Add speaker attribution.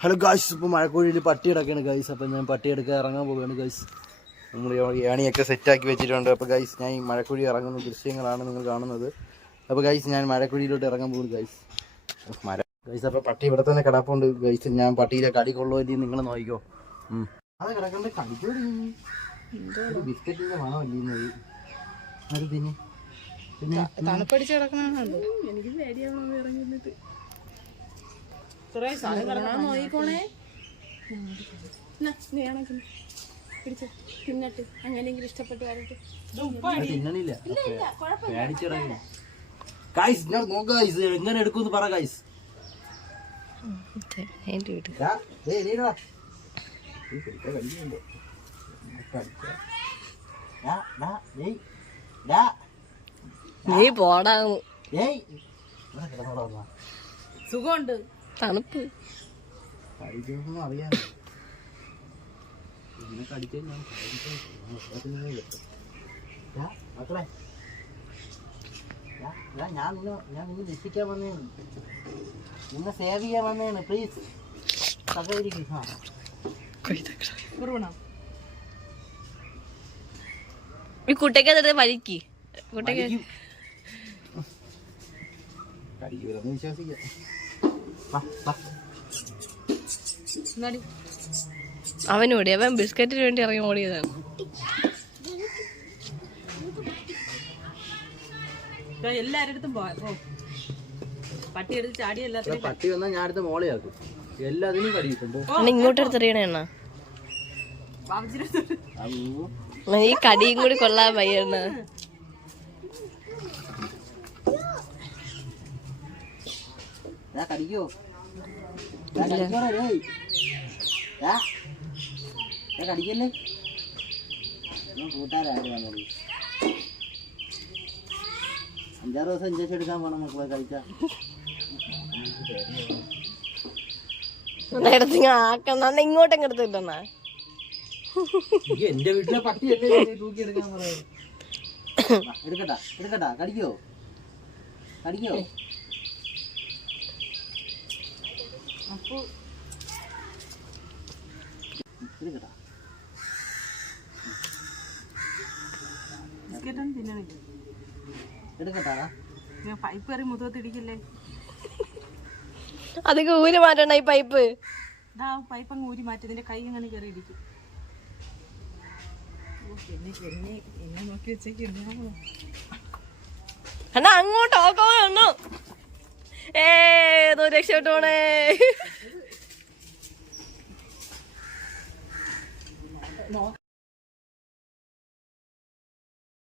Speaker 1: Hello guys ഇപ്പോൾ മഴക്കുഴിയിൽ പട്ടി കിടക്കുകയാണ് ഗൈസ് അപ്പോൾ ഞാൻ പട്ടി എടുക്കാൻ ഇറങ്ങാൻ പോവുകയാണ് ഗൈസ് നമ്മൾ ഏണിയൊക്കെ സെറ്റാക്കി വെച്ചിട്ടുണ്ട്. അപ്പോൾ ഗൈസ് ഞാൻ ഈ മഴക്കുഴി ഇറങ്ങുന്ന ദൃശ്യങ്ങളാണ് നിങ്ങൾ കാണുന്നത്. അപ്പോൾ ഗൈസ് ഞാൻ മഴക്കുഴിയിലോട്ട് ഇറങ്ങാൻ പോകുന്നു ഗൈസ് മര ഗൈസ് അപ്പോൾ പട്ടി ഇവിടെ തന്നെ കിടപ്പുണ്ട് ഗൈസ് ഞാൻ പട്ടിയിലെ കടി കൊള്ളോ ഇല്ലെങ്കിൽ നിങ്ങൾ നോക്കിക്കോ. ഉം. അത് കിടക്കുന്നത് കടിച്ചോടി. ബിസ്ക്കറ്റിന്റെ അത് തിന്നെ? പിന്നെ?
Speaker 2: തണുപ്പടിച്ച് കിടക്കണ എനിക്ക് പേടിയാവണം കുറേ സാധനം കിടക്കണം നോക്കിക്കോണേ. നീ ആണെങ്കിൽ പിടിച്ച്. തിന്നിട്ട്. അങ്ങനെയെങ്കിലും ഇഷ്ടപ്പെട്ട് വരട്ടെ
Speaker 1: അത് തിന്നണില്ല പേടിച്ചിറങ്ങി. ഗൈസ് ഞാൻ നോക്ക ഗൈസ് എങ്ങനെ എടുക്കുമെന്ന് പറ ഗൈസ്
Speaker 3: നീ പോടാ.
Speaker 2: സുഖമുണ്ട്.
Speaker 3: തണുപ്പ്.
Speaker 1: ഞാൻ നിന്നെ ഞാൻ നിന്നെ രക്ഷിക്കാൻ നിന്നെ സേവ് ചെയ്യാൻ വന്നേണ്. പ്ലീസ് സഹകരിക്കും ആ
Speaker 3: ഈ വലിക്ക്. കുട്ടയ്ക്ക്
Speaker 1: വിശ്വസിക്കാം. വാ, വാ.
Speaker 2: എന്നാടി
Speaker 3: അവൻ ഓടി അവൻ ബിസ്ക്കറ്റിന് വേണ്ടി ഇറങ്ങി ഓടിയതാണ്.
Speaker 2: എല്ലാരടുത്തും പട്ടി എടുത്ത് ചാടി എല്ലാത്തിനും
Speaker 1: പട്ടി വന്നാൽ ഞാൻ അടുത്ത് മോളെയാക്കും എല്ലാത്തിനും
Speaker 3: ഇങ്ങോട്ട് എടുത്തെറിയണ എണ്ണ ഈ കടിയും കൂടി കൊള്ളാൻ വയ്യണ്ണ
Speaker 1: കടിക്കോ കടിക്കല്ലേ കൂട്ടാരാണ് അഞ്ചാറ് ദിവസം ഇഞ്ചക്ഷൻ എടുക്കാൻ പോണം മക്കളെ
Speaker 3: ആക്കണ്ട അണ്ണ ഇങ്ങോട്ടും എടുത്ത് കിട്ടണ
Speaker 1: എന്റെ വീട്ടിലെ പട്ടിയല്ലേ തൂക്കി എടുക്കാൻ പറയാം എടുക്കട്ടാ എടുക്കട്ടാ കടിക്കോ കടിക്കോ
Speaker 2: അപ്പൊ
Speaker 1: എടുക്കട്ടാ
Speaker 2: ബിസ്ക്കറ്റൊന്നും തിന്നണില്ല
Speaker 1: എടുക്കട്ടാ.
Speaker 2: ഞാൻ പൈപ്പ് കയറി
Speaker 3: അതൊക്കെ ഊരി മാറ്റണ ഈ പൈപ്പ്
Speaker 2: ഇതാ പൈപ്പ് അങ്ങ് ഊരി മാറ്റി. നിന്റെ കൈ അങ്ങനെ കയറി ഇടിക്കും.
Speaker 3: അണ്ണാ അങ്ങോട്ട് ഓക്കോ അണ്ണോ ഏതോ രക്ഷപ്പെട്ടോണേ